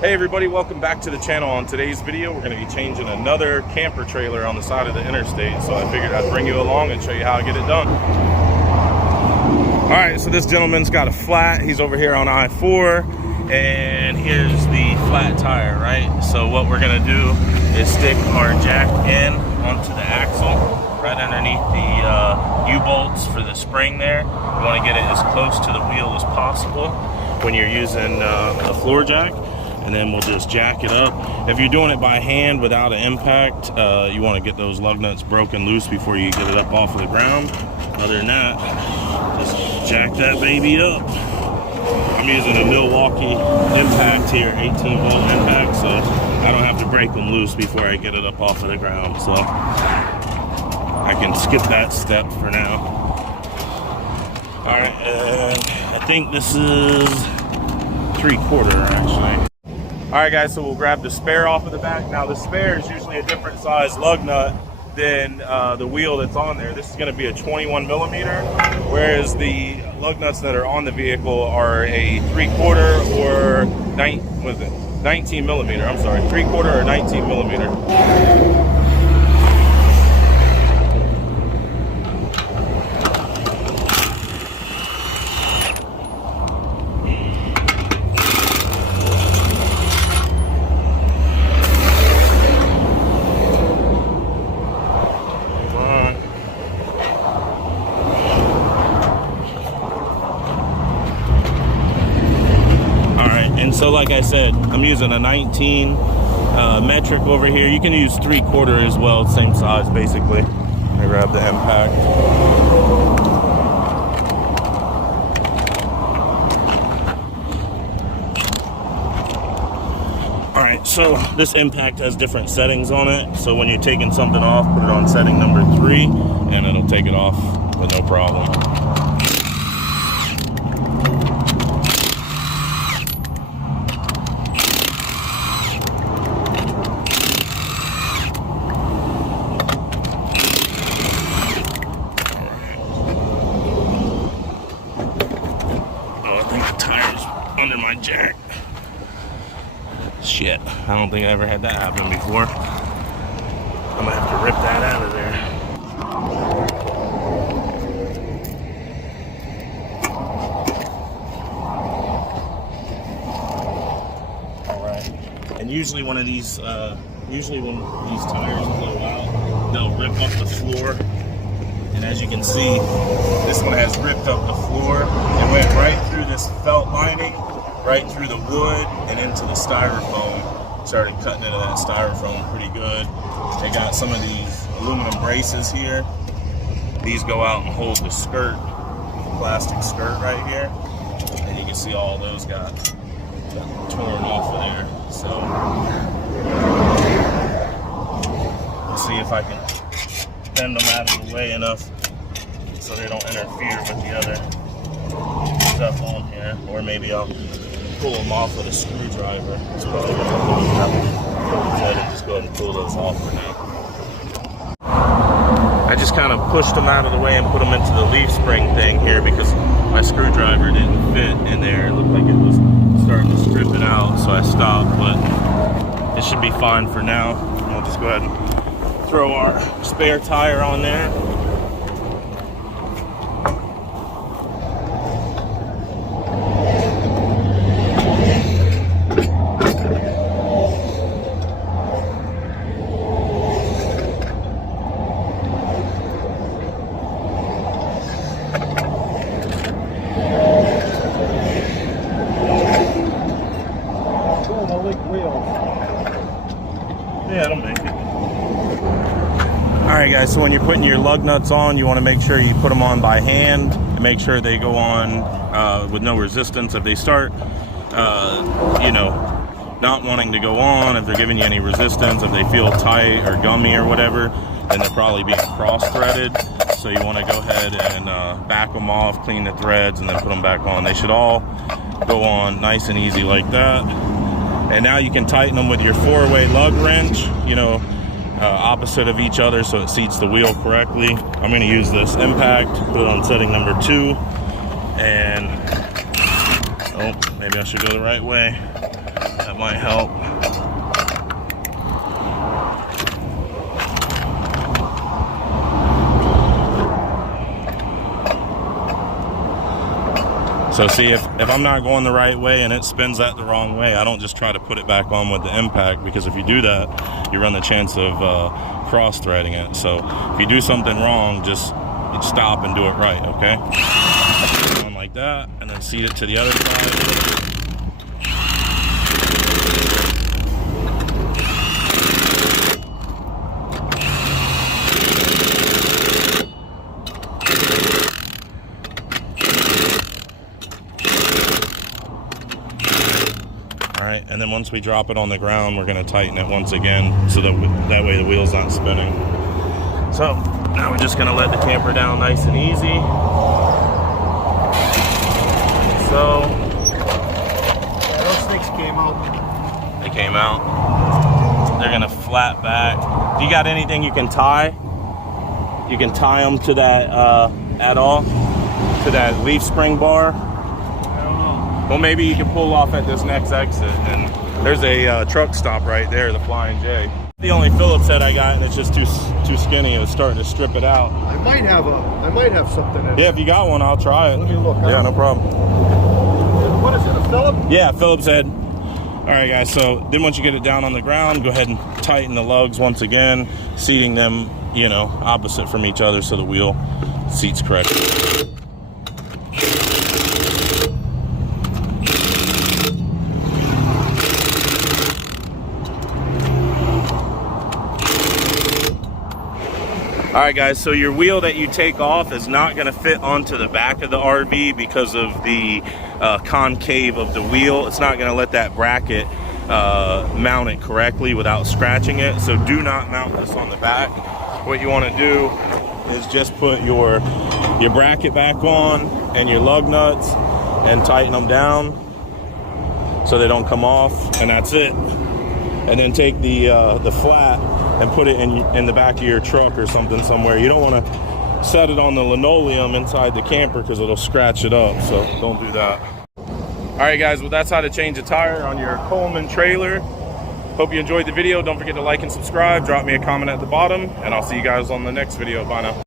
Hey everybody, welcome back to the channel. On today's video, we're going to be changing another camper trailer on the side of the interstate. So I figured I'd bring you along and show you how I get it done. All right, so this gentleman's got a flat. He's over here on I-4, and here's the flat tire, right? So what we're going to do is stick our jack in onto the axle, right underneath the U-bolts for the spring there. You want to get it as close to the wheel as possible when you're using a floor jack. And then we'll just jack it up. If you're doing it by hand without an impact, you want to get those lug nuts broken loose before you get it up off of the ground. Other than that, just jack that baby up. I'm using a Milwaukee impact here, 18-volt impact, so I don't have to break them loose before I get it up off of the ground. So I can skip that step for now. All right, and I think this is 3/4 actually. All right guys, so we'll grab the spare off of the back. Now the spare is usually a different size lug nut than the wheel that's on there. This is gonna be a 21 millimeter, whereas the lug nuts that are on the vehicle are a 3/4 or 19 millimeter. I'm sorry, 3/4 or 19 millimeter. And so like I said, I'm using a 19 metric over here. You can use 3/4 as well, same size basically. I grab the impact. All right, so this impact has different settings on it. So when you're taking something off, put it on setting number 3 and it'll take it off with no problem. Under my jack. Shit, I don't think I ever had that happen before. I'm gonna have to rip that out of there. All right, and usually when these tires blow out, they'll rip up the floor. And as you can see, this one has ripped up the floor. It went right through this felt lining, right through the wood and into the styrofoam. Started cutting into that styrofoam pretty good. They got some of these aluminum braces here. These go out and hold the skirt, plastic skirt right here. And you can see all those got torn off of there. So we'll see if I can bend them out of the way enough so they don't interfere with the other stuff on here, or maybe I'll pull them off with a screwdriver. It's probably going to happen. Just go ahead and pull those off for now. I just kind of pushed them out of the way and put them into the leaf spring thing here because my screwdriver didn't fit in there. It looked like it was starting to strip it out, so I stopped, but it should be fine for now. We'll just go ahead and throw our spare tire on there. Yeah, it'll make it. Alright guys, so when you're putting your lug nuts on, you want to make sure you put them on by hand and make sure they go on with no resistance. If they start, you know, not wanting to go on, if they're giving you any resistance, if they feel tight or gummy or whatever, then they're probably being cross-threaded. So you want to go ahead and back them off, clean the threads, and then put them back on. They should all go on nice and easy like that. And now you can tighten them with your 4-way lug wrench, you know, opposite of each other so it seats the wheel correctly. I'm going to use this impact, put it on setting number 2, and oh, maybe I should go the right way. That might help. So see, if I'm not going the right way and it spins that the wrong way, I don't just try to put it back on with the impact, because if you do that, you run the chance of cross-threading it. So if you do something wrong, just stop and do it right, okay? Going like that, and then seat it to the other side. Alright, and then once we drop it on the ground, we're going to tighten it once again, so that way the wheel's not spinning. So, now we're just going to let the camper down nice and easy. So, those sticks came out. They came out. They're going to flat back. Do you got anything you can tie? You can tie them to that, at all? To that leaf spring bar? Well, maybe you can pull off at this next exit, and there's a truck stop right there, the Flying J. The only Phillips head I got, and it's just too skinny. It was starting to strip it out. I might have something in it. Yeah, if you got one, I'll try it. Let me look. Yeah, no problem. What is it, a Phillips? Yeah, Phillips head. All right, guys, so then once you get it down on the ground, go ahead and tighten the lugs once again, seating them, you know, opposite from each other so the wheel seats correctly. All right, guys, so your wheel that you take off is not going to fit onto the back of the RV because of the concave of the wheel. It's not going to let that bracket mount it correctly without scratching it. So do not mount this on the back. What you want to do is just put your bracket back on and your lug nuts and tighten them down so they don't come off, and that's it. And then take the flat and put it in the back of your truck or something somewhere. You don't want to set it on the linoleum inside the camper because it'll scratch it up, so don't do that. All right, guys, well, that's how to change a tire on your Coleman trailer. Hope you enjoyed the video. Don't forget to like and subscribe. Drop me a comment at the bottom, and I'll see you guys on the next video. Bye now.